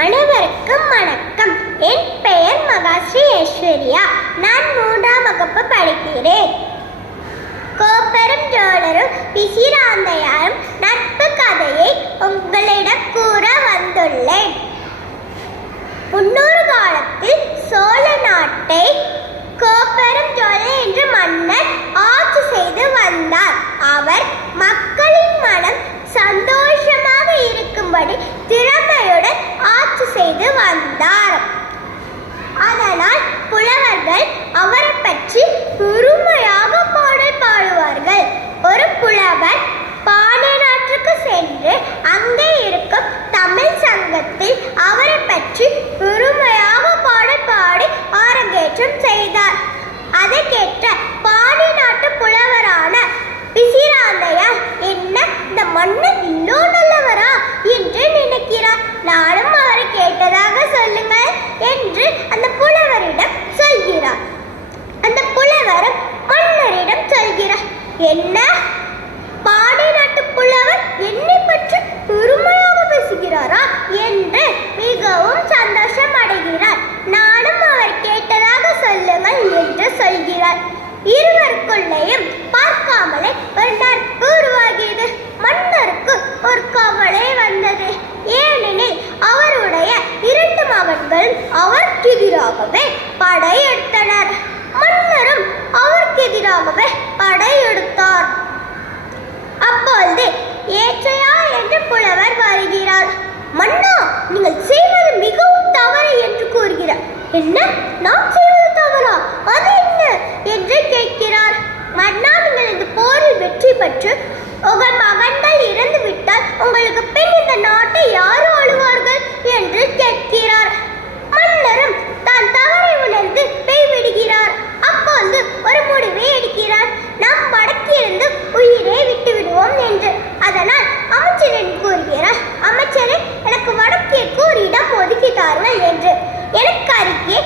அனைவருக்கும் வணக்கம். என் பெயர் மகாஸ்ரீ ஐஸ்வர்யா. நான் 3ஆம் வகுப்பு படிக்கிறேன். கோப்பெரும் ஜோழரும் பிசிராந்தையாரும் நட்பு கதையை உங்களிடம் கூற வந்துள்ளேன். முன்னொரு காலத்தில் சோழ நாட்டை கோப்பெரும் ஜோழர் என்ற மன்னர் ஆட்சி செய்து வந்தார். அவர் மக்களின் மனம் சந்தோஷமாக இருக்கும்படி திறமையுடன் ஆட்சி செய்து வந்தார். அதனால் புலவர்கள் அவரை பற்றி பெருமையாக பாடல் பாடுவார்கள். ஒரு புலவர் பாண்டிய நாட்டுக்கு சென்று அங்கே இருக்கும் தமிழ் சங்கத்தில் அவரை பற்றி பெருமையாக பாடல் பாடி அரங்கேற்றம் செய்தார். அதை கேட்ட பாண்டிய நாட்டு புலவரான பிசிராந்தையார், என்ன இந்த மன்னர் இவ்வளோ நல்லவரா என்று நினைக்கிறார், நானும் அவரை கேட்டதாக சொல்லுங்கள் என்று அந்த புலவரிடம் சொல்கிறார். அந்த புலவரும் மன்னரிடம் சொல்கிறார், என்ன பாண்டிய நாட்டு புலவர் என்னை பற்றி பெருமையாக பேசுகிறாரா என்று மிகவும் சந்தோஷம் அடைகிறார். நானும் அவர் கேட்டதாக சொல்லுங்கள் என்று சொல்கிறார். இருவருக்குள்ளேயும் பார்க்காமலே ஒரு நட்பு உருவாகியது. மன்னருக்கு ஒரு கவலை வந்தது. ஏனெனில் அவருடைய 2 மகன்களும் அவருக்கு எதிராகவே படையெடுத்தனர். மன்னரும் அவருக்கு எதிராகவே படையெடுத்தார். அப்பொழுது ஏற்றையா என்று புலவர் வருகிறார். மன்னா, நீங்கள் செய்வது மிகவும் தவறு என்று கூறுகிறார். என்ன, நான் செய்வது தவறா? அது என்ன என்று கேட்கிறார். மன்னா, நீங்கள் இந்த போரில் வெற்றி பெற்று உங்கள் மகன்கள் இறந்து விட்டால் உங்களுக்கு பின் இந்த நாட்டை யார் ஆளுவார்கள் என்று கேட்கிறார். மன்னரும் தான் தவறை உணர்ந்து போய்விடுகிறார். அப்போது ஒரு முடிவை எடுக்கிறார். நாம் வடக்கிருந்து உயிரை விட்டு விடுவோம் என்று. அதனால் அமைச்சரிடம் கூறுகிறார், அமைச்சரே, எனக்கு வடக்கிற்கு ஒரு இடம் ஒதுக்கி தாருங்கள் என்று. எனக்கு அருகே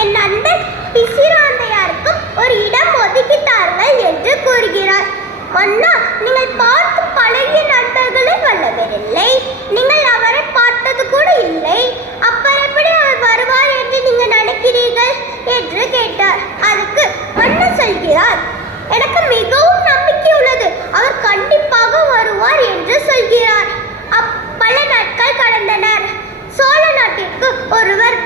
என் நண்பர் பிசிராந்தையாருக்கும் ஒரு இடம் ஒதுக்கி தாருங்கள் என்று கூறுகிறார். மன்னா, நீங்கள் பார்த்து பழகிய நண்பர்களை வல்லவரில்லை, நீங்கள் அவரை பார்த்தது கூட இல்லை, அப்புறம் எப்படி அவர் வருவார் என்று நீங்கள் நினைக்கிறீர்கள் என்று கேட்டார். அதுக்கு மன்னர் சொல்கிறார், எனக்கு மிகவும் நம்பிக்கை உள்ளது, அவர் கண்டிப்பாக வருவார் என்று சொல்கிறார். பல நாட்கள் கடந்தனர். சோழ நாட்டிற்கு ஒருவர்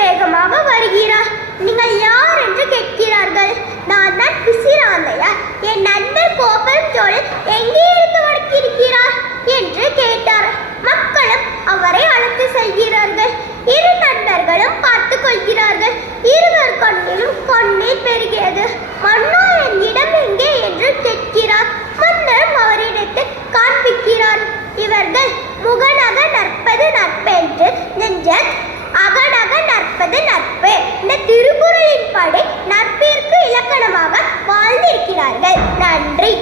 வேகமாக வருகிறார். நீங்கள் யார் என்று கேட்கிறார்கள். நான் தான் பிசிராந்தையார். என் நண்பர் கோப்பெரும் ஜோழர் எங்கே இருந்து வடக்கிருக்கிறார் என்று கேட்டார். மக்களும் அவரை அழைத்து செல்கிறார்கள். 2 நண்பர்களும் பார்த்து கொள்கிறார்கள். இருவர் கண்ணிலும் கண்ணீர் பெருகிறது. மன்னா, என் இடம் எங்கே என்று கேட்கிறார். மன்னர் அவரிடத்தை காண்பிக்கிறார். இவர்கள் முகநக நற்பது நற்பென்று நெஞ்ச அகநக நற்பது நட்பு, இந்த திருக்குறளின் படி நட்பிற்கு இலக்கணமாக வாழ்ந்திருக்கிறார்கள். நன்றி.